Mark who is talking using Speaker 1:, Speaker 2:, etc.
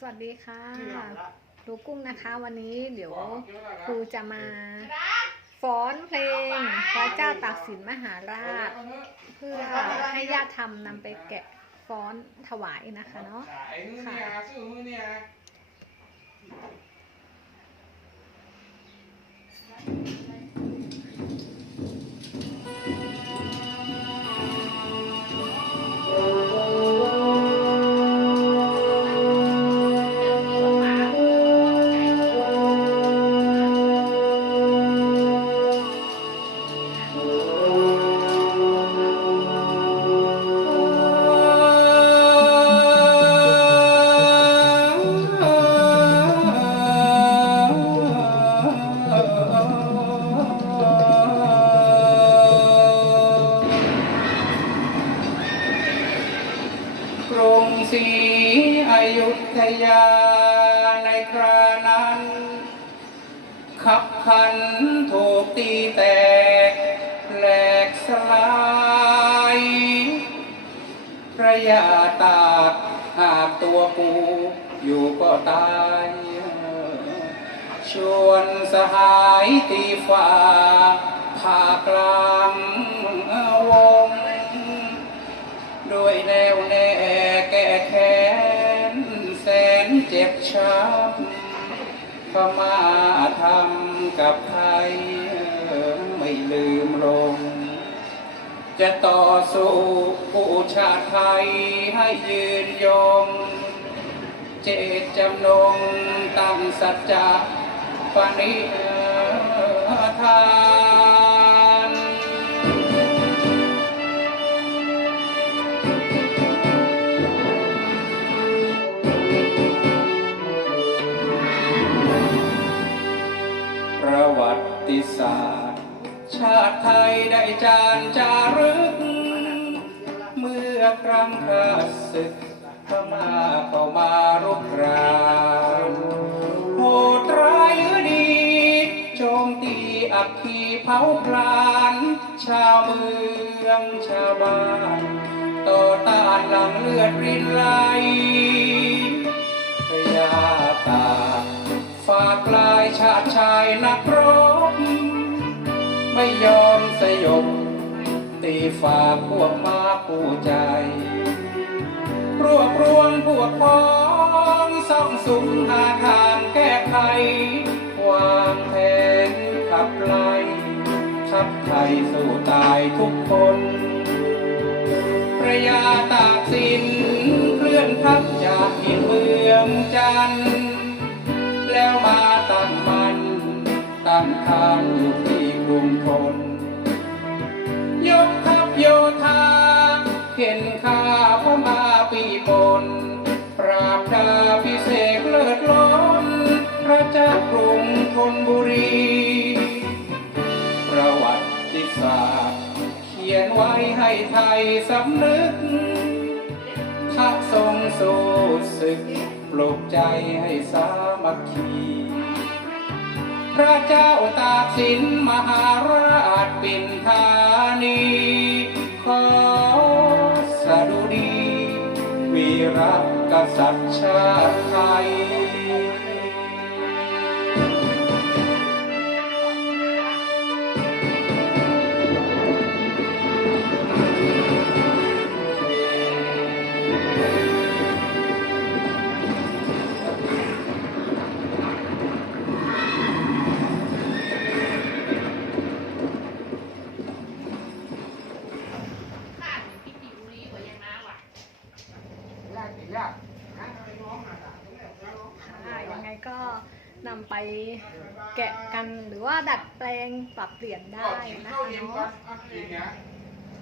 Speaker 1: สวัสดีค่ะครูกุ้งนะคะวันนี้เดี๋ยวครูจะมาฟ้อนเพลงพระเจ้าตากสินมหาราช เพื่อให้ญาติธรรมนำไปแกะฟ้อนถวายนะคะเนาะ
Speaker 2: ไอ้มือ กรุงศรีอยุธยาในครานั้น ขับขันถูกตีแตกแหลกสลายพระยาตากหากตัวกูอยู่ก็ตาย ชวนสหายตีฝ่าผากลา นเจ็บช้ำพม่าทำกับไทยไม่ลืมลง จะต่อสู้ผู้ชาติไทยให้ยืนยง เจตจำนงตั้งสัจจะปณิธาน ติศาสตร์ ชาติไทยได้จานจารึก เมื่อครั้งข้าศึกพม่าเข้ามารุกรานโหดร้ายหรือดีโจมตีอักขีเผาพลาน ชาวเมืองชาวบ้าน ต่อต้านหลังเลือดรินไหลพระยาตาฝากลายชาติชายนักรบ ไม่ยอมสยบ ตีฝาพวกมาผู้ใจ รวบรวมพวกพ้องซ่องสุมหาทางแก้ไขวางแผนขับไล่ทัพไทยสู้ตายทุกคนพระยาตากสินเคลื่อนทัพจากที่เมืองจันทร์แล้วมาตั้งมันตั้งทางอยู่ที่ กรุงทนยกทัพโยธาเข็นข้าพมาปีบน ปราบดาพิเศษเลิศล้นพระเจ้ากรุงธนบุรี ประวัติศาสตร์เขียนไว้ให้ไทยสำนึกทักทรงสู้ศึกปลุกใจให้สามัคคี พระเจ้าตากสินมหาราชปินธานีขอสดุดี วีรกษัตริย์ชาติไทย
Speaker 1: ก็นำไปแกะกันหรือว่าดัดแปลงปรับเปลี่ยนได้นะคะเนาะ